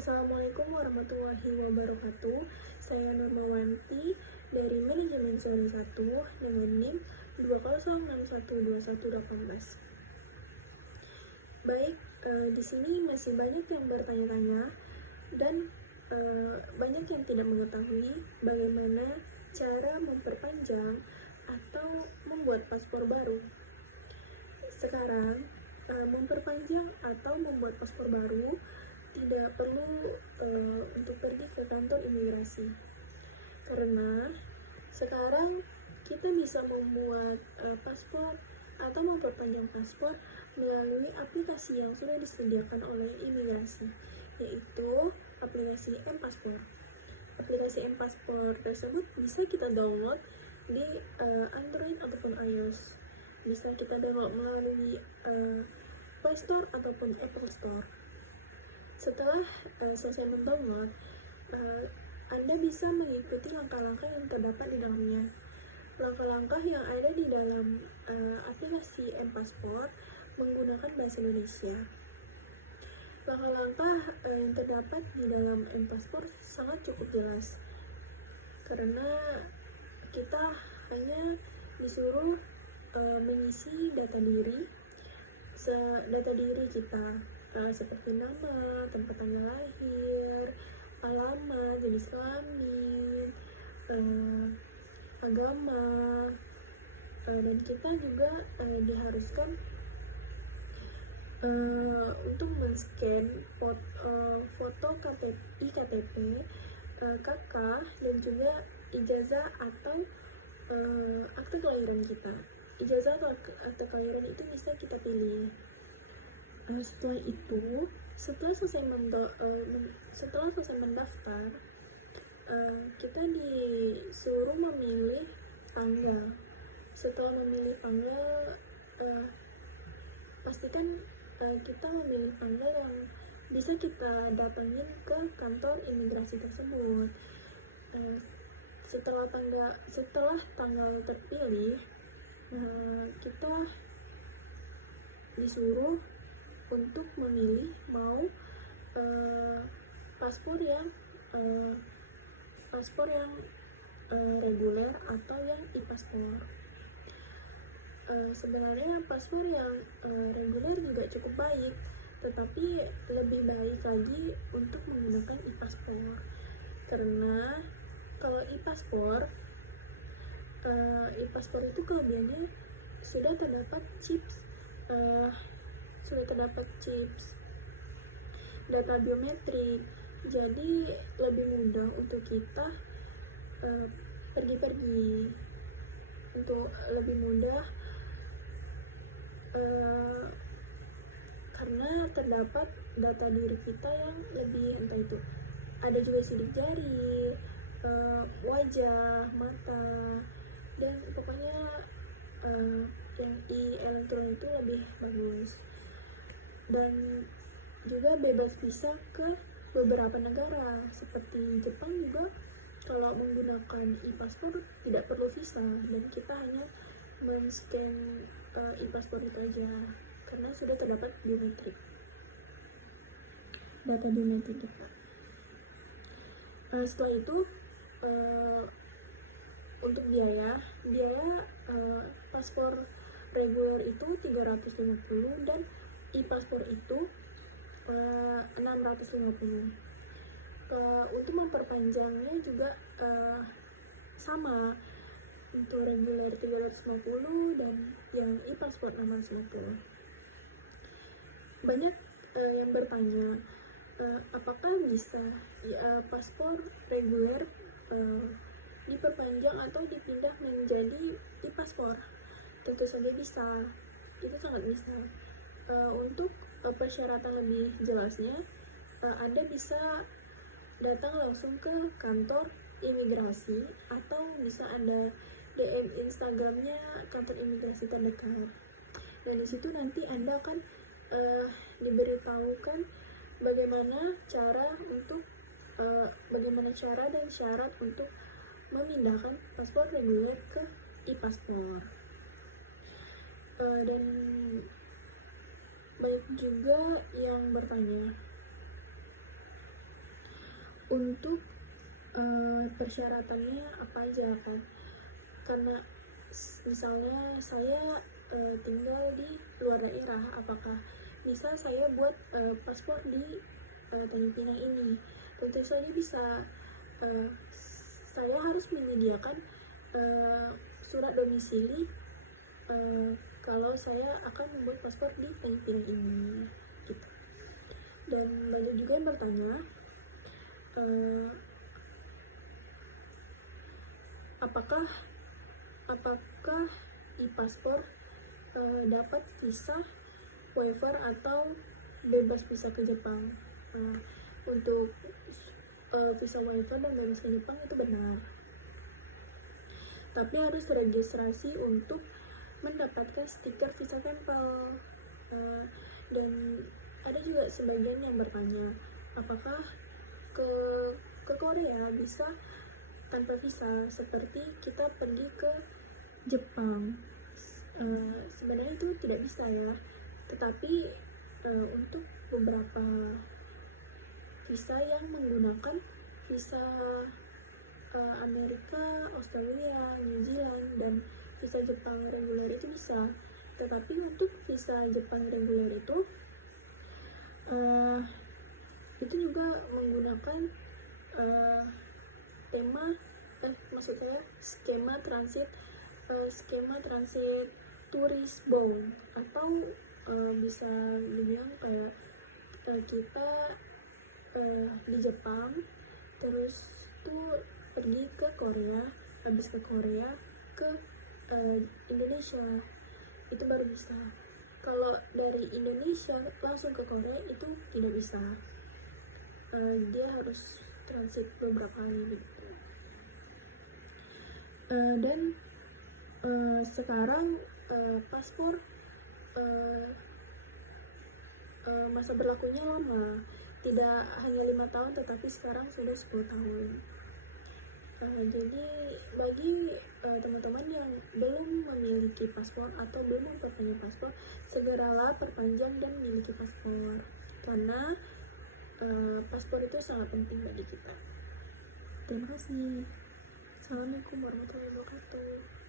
Assalamualaikum warahmatullahi wabarakatuh. Saya Nurmawanti dari Manajemen Sore 1 dengan NIM 20612118. Baik, di sini masih banyak yang bertanya-tanya dan banyak yang tidak mengetahui bagaimana cara memperpanjang atau membuat paspor baru. Sekarang, memperpanjang atau membuat paspor baru tidak perlu untuk pergi ke kantor imigrasi, karena sekarang kita bisa membuat paspor atau memperpanjang paspor melalui aplikasi yang sudah disediakan oleh imigrasi, yaitu aplikasi M-Paspor. Aplikasi M-Paspor tersebut bisa kita download di Android ataupun iOS. Bisa kita download melalui Play Store ataupun Apple Store. Setelah selesai mendownload, Anda bisa mengikuti langkah-langkah yang terdapat di dalamnya. Langkah-langkah yang ada di dalam aplikasi M-Paspor menggunakan bahasa Indonesia. Langkah-langkah yang terdapat di dalam M-Paspor sangat cukup jelas, karena kita hanya disuruh mengisi data diri kita, seperti nama, tempat tanggal lahir, alamat, jenis kelamin, agama, dan kita juga diharuskan untuk men-scan foto KTP, KK, dan juga ijazah atau akte kelahiran kita. Ijazah atau akte kelahiran itu bisa kita pilih. Setelah itu, setelah selesai mendaftar, kita disuruh memilih tanggal. Setelah memilih tanggal, pastikan kita memilih tanggal yang bisa kita datangin ke kantor imigrasi tersebut. Setelah tanggal terpilih, kita disuruh untuk memilih mau paspor yang reguler atau yang e-paspor. Sebenarnya paspor yang reguler juga cukup baik, tetapi lebih baik lagi untuk menggunakan e-paspor, karena kalau e-paspor itu kelebihannya sudah terdapat chips data biometrik, jadi lebih mudah untuk kita pergi-pergi, untuk lebih mudah karena terdapat data diri kita yang lebih, entah itu ada juga sidik jari, wajah, mata, dan pokoknya yang e-elektronik itu lebih bagus. Dan juga bebas visa ke beberapa negara seperti Jepang juga. Kalau menggunakan e-paspor tidak perlu visa, dan kita hanya men-scan e-paspor itu aja, karena sudah terdapat data biometrik kita. Setelah itu, untuk biaya paspor reguler itu 350 dan e-paspor itu 650. Untuk memperpanjangnya juga sama, untuk reguler 350 dan yang e-paspor 650. Banyak yang bertanya, apakah bisa paspor reguler diperpanjang atau dipindah menjadi e-paspor? Tentu saja bisa, itu sangat bisa. Untuk persyaratan lebih jelasnya, Anda bisa datang langsung ke kantor imigrasi atau bisa Anda DM Instagramnya kantor imigrasi terdekat. Dan di situ nanti Anda akan diberitahukan bagaimana cara dan syarat untuk memindahkan paspor reguler ke e-paspor. Dan banyak juga yang bertanya, untuk persyaratannya apa aja kan, karena misalnya saya tinggal di luar daerah, apakah bisa saya buat paspor di Tanjung Pinang ini? Tentu saja bisa. Saya harus menyediakan surat domisili kalau saya akan membuat paspor di Tanjung Pinang ini gitu. Dan banyak juga yang bertanya apakah di paspor dapat visa waiver atau bebas visa ke Jepang. Untuk visa waiver dan bebas ke Jepang itu benar, tapi harus registrasi untuk mendapatkan stiker visa tempel. Dan ada juga sebagian yang bertanya apakah ke Korea bisa tanpa visa seperti kita pergi ke Jepang. Sebenarnya itu tidak bisa ya, tetapi untuk beberapa visa yang menggunakan visa Amerika, Australia, New Zealand, dan visa Jepang reguler itu bisa. Tetapi untuk visa Jepang reguler itu juga menggunakan skema transit turis bound, atau bisa dibilang kayak kita di Jepang terus tuh pergi ke Korea, habis ke Korea ke Indonesia, itu baru bisa. Kalau dari Indonesia langsung ke Korea itu tidak bisa, dia harus transit beberapa kali gitu. Dan sekarang paspor masa berlakunya lama, tidak hanya 5 tahun tetapi sekarang sudah 10 tahun. Jadi bagi teman-teman yang belum memiliki paspor atau belum memperpanjang paspor, segeralah perpanjang dan memiliki paspor, karena paspor itu sangat penting bagi kita. Terima kasih. Assalamualaikum warahmatullahi wabarakatuh.